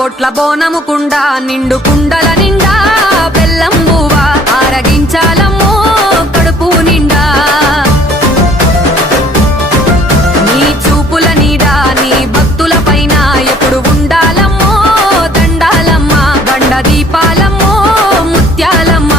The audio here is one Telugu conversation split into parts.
బొట్ల బోనముకుండా నిండు కుండల నిండా బెల్లం బువ్వ ఆరగించాలమ్మో కడుపు నిండా నీ చూపుల నీడా నీ భక్తుల పైన ఎప్పుడు ఉండాలమ్మో దండాలమ్మ గండ దీపాలమ్మో ముత్యాలమ్మ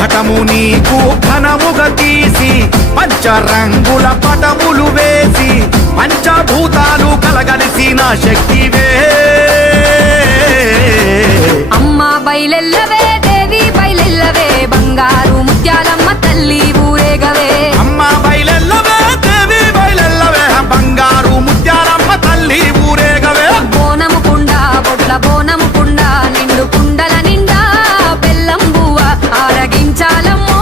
ఘటము నీకు ఘనముగా తీసి పంచరంగుల పటములు వేసి పంచభూతాలు కలగలిసిన శక్తివే అమ్మా బయలెల్లవే దేవి బయలెల్లవే బంగారు ముత్యాలమ్మ తల్లి ఊరేగవే అమ్మ బయలెల్లవే దేవి బయలెల్లవే బంగారు ముత్యాలమ్మ తల్లి ఊరేగవే బోనముకుండా బొట్ల బోనముకుండా నిండు కుండల నిండా బెల్లం బువ్వ ఆరగించాలమ్మో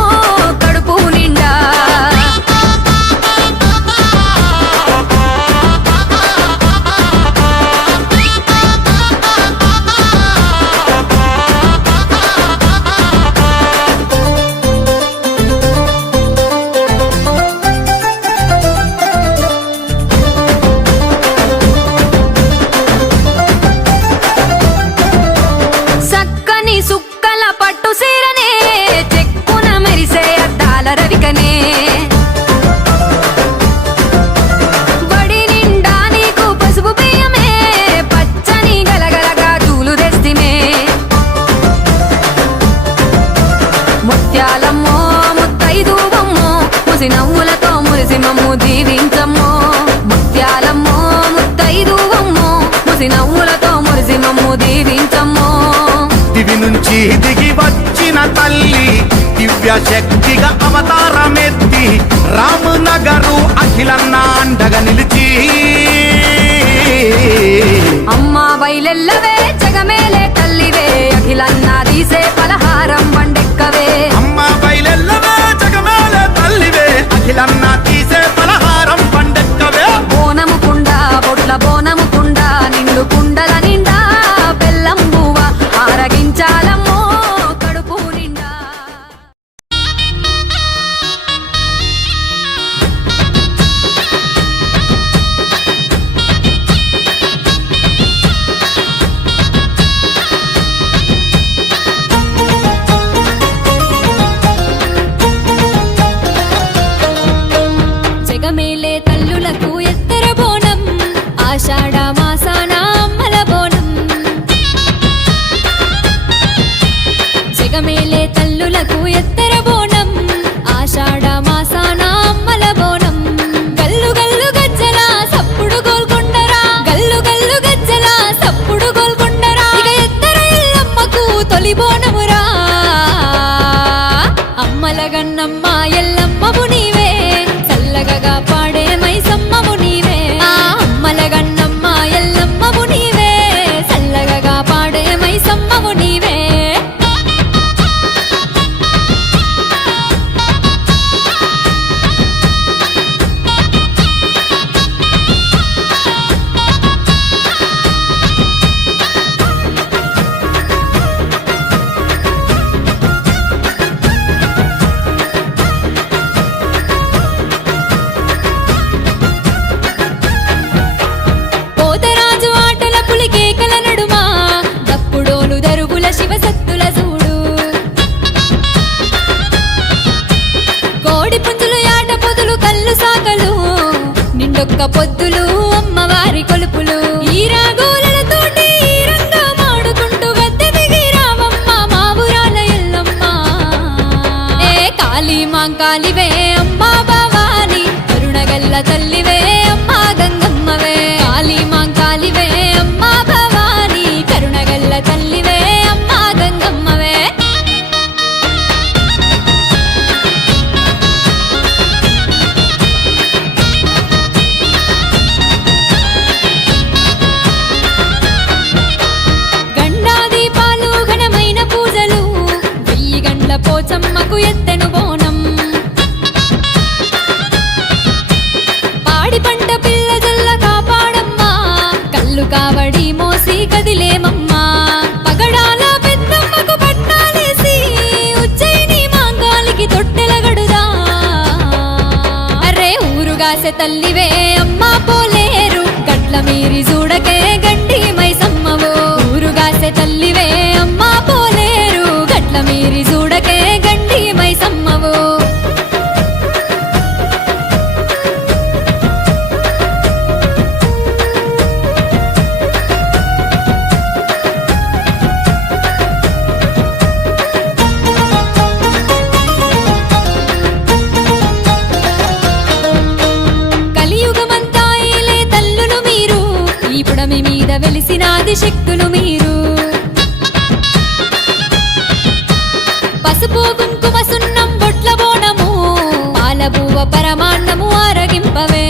కడుపు నిండా సక్కని సుక్కల పట్టు సీరనే చెక్కున మెరిసే అద్దాల రవికనే బడి నిండా నీకు పసుపు బియ్యమే పచ్చని గలగలగా తూలు తెస్తిమే ముత్యాలమ్మో ముత్తైదువమ్మో ముసి నవ్వులతో మురిసి మమ్ము దీవించమ్మో ముత్యాలమ్మో ముత్తైదువమ్మో ముసి నవ్వులతో మురిసి మమ్ము దీవించమ్మో దివి నుంచి దిగి వచ్చిన తల్లి దివ్య శక్తిగా అవతారమెత్తి రామనగరు అఖిలన్న అండగా నిలిచి అమ్మా బయలెల్లవే జగమేలే తల్లివే అఖిలన్న తీసే పలహారం వండెక్కవే అమ్మ బయలెల్లవే జగమేలే తల్లివే అఖిలన్న తీసే పలహారం పండెక్కవే బోనముకుండా బొట్ల బోనముకుండా నిండు కుండల నిండా బెల్లం బువ్వ ఆరగించాలమ్మో కడుపు నిండా జగమేలే తల్లులకు ఎత్తర బోనం ఆషాఢ మాసాన అమ్మల బోనం జగమేలే తల్లులకు ఎత్తర బోనం ఆషాఢ మాసాన అమ్మల బోనం గల్లు గల్లు గజ్జల సప్పుడు గోల్కొండరా గల్లు గల్లు గజ్జల సప్పుడు గోల్కొండరా ఇక ఎత్తర ఎల్లమ్మకు తొలి బోనమురా అమ్మల గన్నమ్మ ఎల్లమ్మవు నీవే చల్లగగా పాడే మైసమ్మవు నీవే ఆ అమ్మల గన్నమ్మ ఎల్లమ్మవు నీవే చల్లగగా పాడే మైసమ్మవు నీవే పోతరాజు ఆటల పులికేకల నడుమా దప్పుడోలు దరుగుల శివసత్తుల చూడు కోడి పుంజులు యాట పొదులు కళ్ళు సాకలు నిండొక్క పొద్దులు అమ్మవారి కొలుపులు ఈ రాగోలతోటి ఈ రంగా మాడుకుంటూ గద్దె దిగి రావమ్మ మా ఊరాల ఎల్లమ్మ ఏ కాళీ మాంకాలివే అమ్మా భవాని కరుణగల్ల తల్లివే అమ్మా గంగమ్మవే కాళీ మాంకాలివే అమ్మా భవాని కరుణగల్ల తల్లివే అమ్మా గంగమ్మవే గండా దీపాలు ఘనమైన పూజలు 1000 గంటల పోచమ్మకు ఎత్తెను బోనం పాడి పంట పిల్ల జల్ల కాపాడమ్మా కళ్ళు కావడి మోసి కదిలేమమ్మా పగడాల పెద్దమ్మకు పట్టాలేసి ఉజ్జయిని మాంగాలికి తొట్టెలగడుదా అరే ఊరుగాసె తల్లివే అమ్మా పోలేరు గడ్డ గట్ల మీరి చూడకే గండి మైసమ్మవో ఊరుగాసే తల్లివే అమ్మా పోలేరు గట్ల మీరి చూడకే గండి మైసమ్మవో కలియుగమంతా ఏలే తల్లులు మీరు ఈ పుడమి మీద వెలిసినాది శక్తులు మీరు పసుపు కుంకుమ సున్నం బొట్ల బోనము పాలబువ్వ పరమాన్నము ఆరగింపవే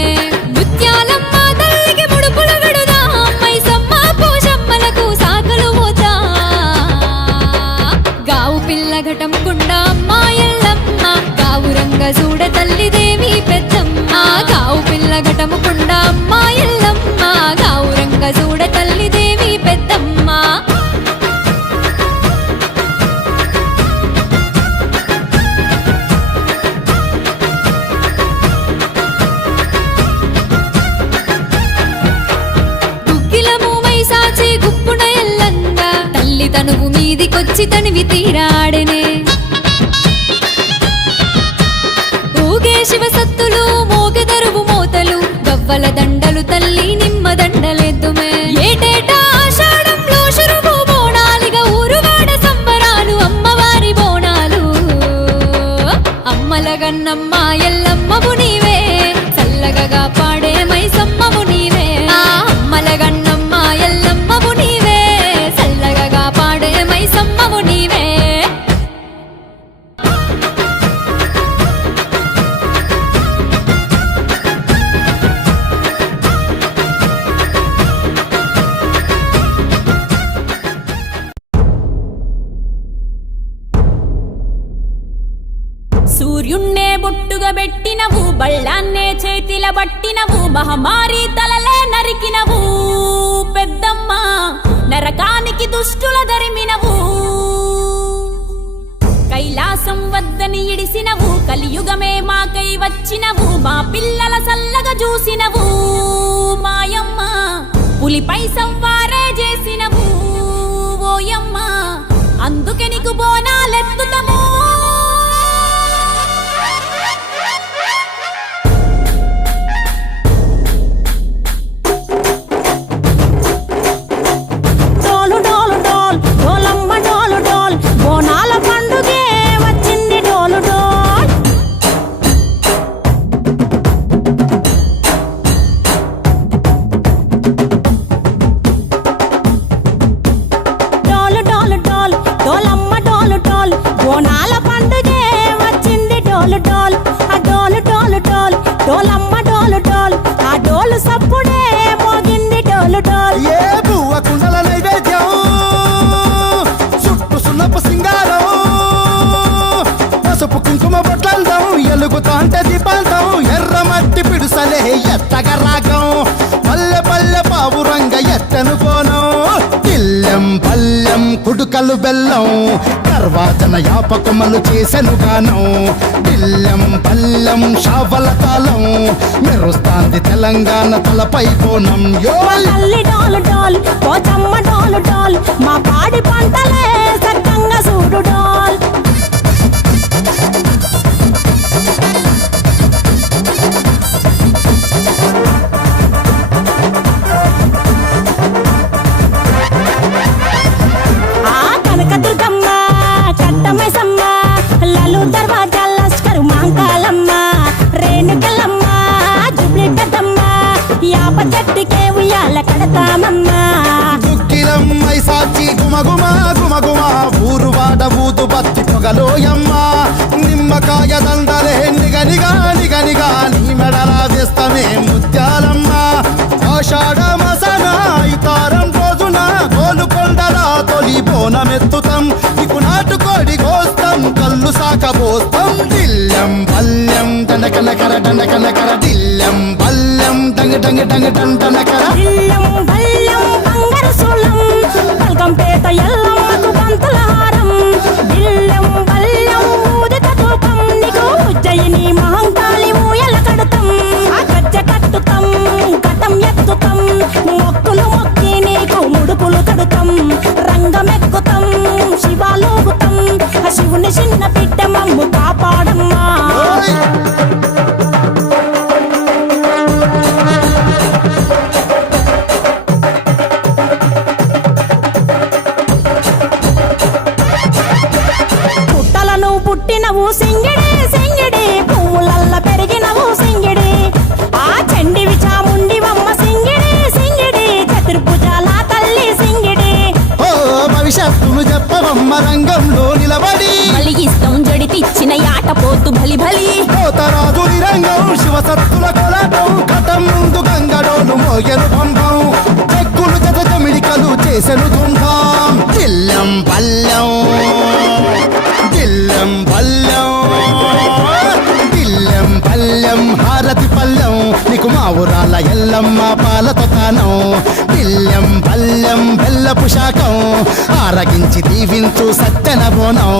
ముత్యాలమ్మ తల్లికి ముడుపులు గడుదా మైసమ్మ పోషమ్మలకు సాకలు పోతా గావు పిల్ల ఘటం కుండ అమ్మ ఎల్లమ్మ గావురంగ చూడ తల్లి దేవి పెద్దమ్మ గావు పిల్ల ఘటము కుండ అమ్మ ఎల్లమ్మ గావురంగ చూడ తల్లి దేవి పెద్దమ్మ గుగ్గిలము మైసాచి గుప్పున ఎల్లంగా తల్లి తనువు మీదికొచ్చి తనివి తీరాడనే ఊగే శివసత్తులు మోగెదరువు మోతలు గవ్వల దండలు తల్లి నిమ్మ దండలెద్దుమే ఏటేటా ఆషాఢంలో శురువు బోనాలిగా ఊరువాడ సంబరాలు అమ్మవారి బోనాలు అమ్మల గన్నమ్మ ఎల్లమ్మవు నీవే చల్లగగా పాడే మైసమ్మవు నీవే అమ్మల గన్నమ్మ ఎల్లమ్మవు నీవే చల్లగగా పాడే మైసమ్మవు నీవే సూర్యున్నే బొట్టుగా పెట్టినవు బళ్ళాన్నే చేతిల బట్టినవు మహమారి తలలే నరికినవు పెద్దమ్మ నరకానికి దుష్టుల దరిమినవు కైలాసం వద్దని ఇడిసినవు కలియుగమే మాకై వచ్చినవు మా పిల్లల సల్లగా చూసినవు మాయమ్మ పులిపై సంవారే చేసినవు ఓయమ్మ అందుకే నీకు బోనాలెత్తుతము డోలు డోలు డోల్ డోలమ్మ డోలు డోల్ బోనాల పండుగే వచ్చింది డోలు డోల్ డోలు డోలు డోల్ డోలమ్మ డోలు డోల్ బోనాల పండుగే వచ్చింది డోలు డోల్ ఆ డోలు డోలు డోల్ డోలమ్మ డోలు డోల్ ఆ డోలు సప్పుడే మోగింది డోలు డోల్ ఏ బువ్వ కుండల నైవేద్యం చుట్టు సున్నపు సింగారం పసుపు కుంకుమ బొట్లందం ఎలుగుతాంటే దీపాంతం ఎర్ర మట్టి పిడుసలే ఎత్తగ రాగం పల్లె పల్లె పావురంగ ఎత్తను కోనం ఇల్లెం పల్లెం కుడుకలు బెల్లం తర్వాతన యాపకమలు చేసెను గానం ఇల్లెం పల్లెం షావల తాళం మెరుస్తాంది తెలంగాణ తలపై కోణం యో తల్లి డోలు డోల్ పోచమ్మ డోలు డోల్ మా పాడి పంటలే సక్కంగా చూడు డోల్ ఆ కనకదుర్గమ్మ కట్టమైసమ్మ లలు దర్వాజా లస్కరు మాంకాలమ్మ రేణుకలమ్మ జుబ్లి పెద్దమ్మ యాప చెట్టుకే ఉయ్యాల కడతామమ్మ దుక్కిలమ్మై సాచి గుమగుమ గుమగుమ ఊరు వాడ ఊదు బత్తి పొగలోయమ్మ నిమ్మకాయ దండలే నిగనిగా నిగనిగా నీ మెడల వేస్తమే ముత్యాలమ్మ ఆషాఢ మసన ఇతారం రోజున గోలుకొండల తొలి బోనమెత్తుతాం నీకు నాటుకోడి కోస్తాం కళ్ళు సాకబోస్తాం దిల్లెం పల్లెం దండకనకర దండకనకర దిల్లెం పల్లెం డంగ డంగ డంగ డండనకర ఇల్లం బల్లం బంగారు సోలం బల్కంపేట ఎల్లమ్మకు పంతుల హారం ఇల్లం బల్లం ఊదిత ధూపం నీకు ఉజ్జయిని మహంకాళి ఊయల కడతాం ఆ గజ్జ కట్టుతాం కటం ఎత్తుతాం శివుని చిన్న బిడ్డ మమ్ము కాపాడమ్మా ఓయ్! పుట్టలను పుట్టినవు సింగిడి సింగిడి పువ్వులల్ల పెరిగినవు సింగిడి ఆ చండివి చాముండివమ్మ సింగిడి సింగిడి చతుర్భుజాల తల్లి సింగిడి ఓ భవిష్యత్తును చెప్పవమ్మ రంగంలో నిలబడి బలిగిస్తాం జడితిచ్చిన యాట పోతు బలి బలి పోతరాజు నిరంగం శివసత్తుల కొలటం ఘటం ముందు గంగడోలు మోగెను పంపం చెక్కులు జత జమిడికలు చేసెను తుంటాం దిల్లం పల్లెం దిల్లం పల్లెం దిల్లం పల్లెం హారతి పల్లెం నీకు మా ఊరాల ఎల్లమ్మ పాలతో తానం దిల్లం పల్లెం బెల్లపు శాఖం ఆరగించి దీవించు సత్తెన బోనం